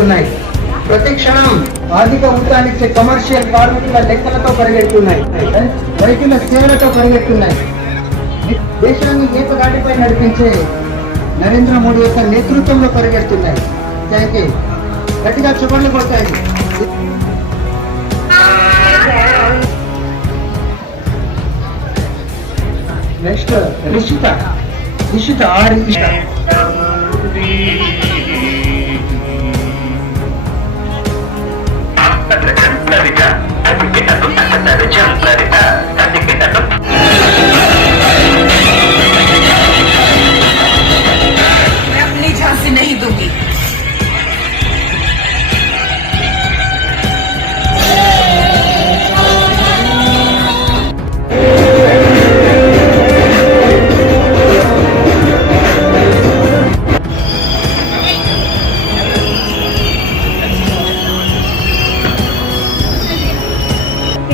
పరిగెడుతున్నాయి. ప్రతి క్షణం ఆర్థిక ఊతాన్నిచ్చే కమర్షియల్ కార్మికుల లెక్కలతో పరిగెడుతున్నాయి, రైతుల సేవలతో పరిగెడుతున్నాయి. దేశాన్ని ఏకదాటిపై నడిపించే నరేంద్ర మోడీ యొక్క నేతృత్వంలో పరిగెడుతున్నాయి. Thank you. గట్టిగా చుబర్లు కొట్టాయి. నెక్స్ట్ రిషిత अपनी झांसी नहीं दूंगी।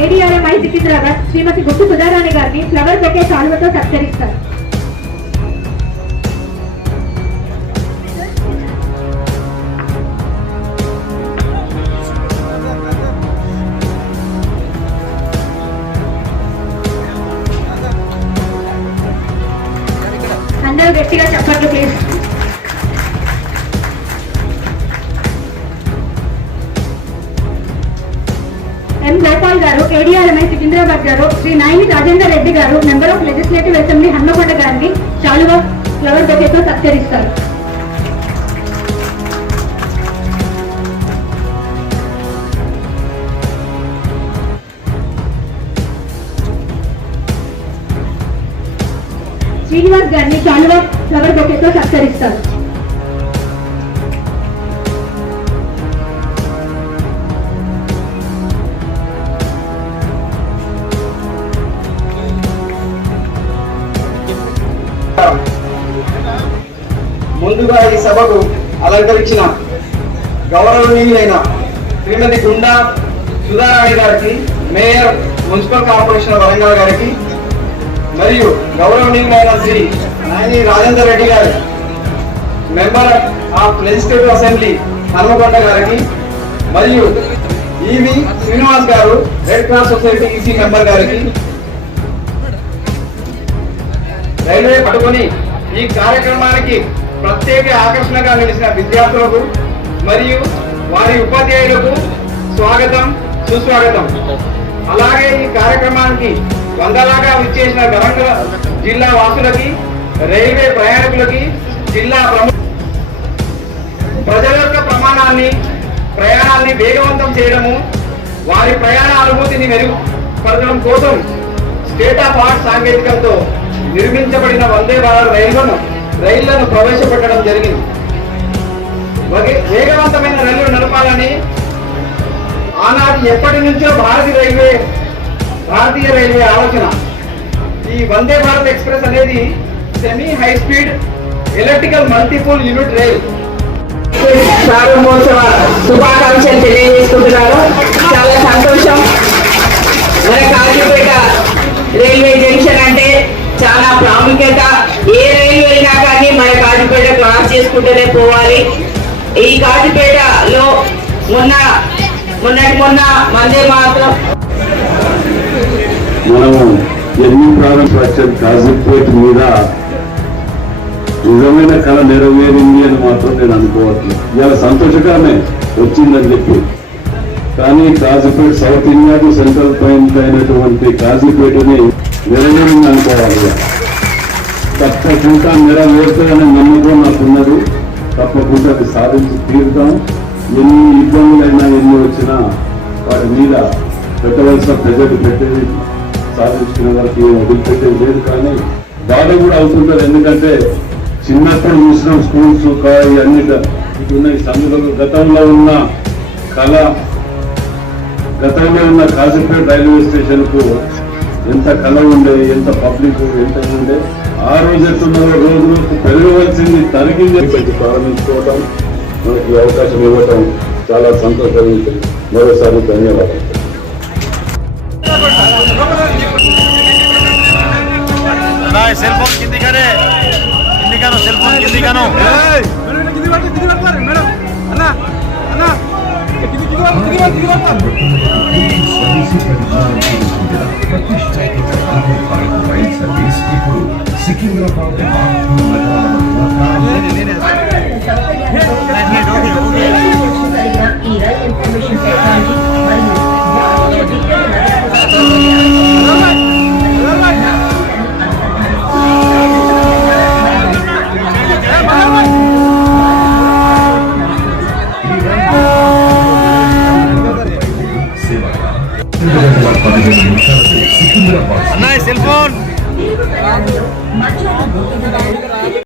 ఏడీఆర్ఎంఐ సికింద్రాబాద్ శ్రీమతి గుట్టు సుధారాణి గారిని ఫ్లవర్ బొకే శాలువతో సత్కరిస్తారు. అందరూ గట్టిగా చెప్పండి ప్లీజ్. ఎం గోపాల్ గారు ఏడీఆర్ఎంఐ సికింద్రాబాద్ గారు, శ్రీ నాయని రాజేందర్ రెడ్డి గారు member of legislative assembly Hanamkonda గారిని శాలువా ఫ్లవర్ బొకేతో సత్కరిస్తారు. శ్రీనివాస్ గారిని శాలువా ఫ్లవర్ బొకేతో సత్కరిస్తారు. ముందుగా ఈ సభకు అలంకరించిన గౌరవనీయులైన శ్రీమతి గుండా సుధారాణి గారికి, మేయర్ మున్సిపల్ కార్పొరేషన్ వరంగల్ గారికి, మరియు గౌరవనీయులైన శ్రీ నాయని రాజేందర్ రెడ్డి గారి member of legislative assembly Hanamkonda గారికి, మరియు ఈవి శ్రీనివాస్ గారు red cross society EC member గారికి, రైల్వే పట్టుకొని ఈ కార్యక్రమానికి ప్రత్యేక ఆకర్షణగా నిలిచిన విద్యార్థులకు మరియు వారి ఉపాధ్యాయులకు స్వాగతం, సుస్వాగతం. అలాగే ఈ కార్యక్రమానికి వందలాగా విచ్చేసిన వరంగల్ జిల్లా వాసులకి, రైల్వే ప్రయాణికులకి, జిల్లా ప్రజల యొక్క ప్రయాణాన్ని వేగవంతం చేయడము, వారి ప్రయాణ అనుభూతిని మెరుగుపరచడం కోసం స్టేట్ ఆఫ్ ఆర్ట్ సాంకేతికతతో నిర్మించబడిన వందే భారత్ రైళ్లను ప్రవేశపెట్టడం జరిగింది. వేగవంతమైన రైళ్లు నడపాలని ఆనాటి ఎప్పటి నుంచో భారతీయ రైల్వే ఆలోచన. ఈ వందే భారత్ ఎక్స్ప్రెస్ అనేది semi high speed electrical multiple unit rail. ప్రారంభోత్సవ శుభాకాంక్షలు తెలియజేసుకుంటున్నారు. చాలా సంతోషం. మన కాజీపేట రైల్వే జంక్షన్ అంటే చాలా ప్రాముఖ్యత. ఏ రైలు అయినా కానీ మన కాజీపేట క్రాస్ చేసుకుంటూనే పోవాలి. ఈ కాజీపేటలో మొన్న వందే మాత్రం మనము ఎన్ని ప్రారంభించారు. కాజీపేట మీద నిజమైన కళ నెరవేరింది అని మాత్రం నేను అనుకోవట్లేదు. ఇవాళ సంతోషకరమే వచ్చిందని చెప్పి, కానీ కాజీపేట సౌత్ ఇండియాకు సెంట్రల్ పాయింట్ అయినటువంటి కాజీపేటని నెరవేరింది అనుకోవాలి. తప్పకుండా నెరవేరుతుందనే నమ్మకం నాకున్నది. తప్పకుండా అది సాధించి తీరుతాం. ఎన్ని ఇబ్బందులైనా ఎన్ని వచ్చినా వాటి మీద పెట్టవలసిన ప్రజలు పెట్టేది సాధించుకునే వరకు ఏం వదిలిపెట్టేది లేదు. కానీ బాధ కూడా అవుతుంటారు. ఎందుకంటే చిన్నప్పుడు చూసిన స్కూల్స్ ఇవన్నీ ఉన్నాయి. సందులో గతంలో ఉన్న కాజీపేట రైల్వే స్టేషన్ కు ఎంత కళ ఉండే, ఎంత పబ్లిక్ ఎంత ఉండే. ఆ రోజు ఎట్టున్నారో రోజులకు పెరగవలసింది తరిగింది. ప్రారంభించుకోవటం, మనకి అవకాశం ఇవ్వటం చాలా సంతోషంగా. మరోసారి ధన్యవాదాలు. సెల్ ఫోన్ కింది సెల్ ఫోన్ కింది Service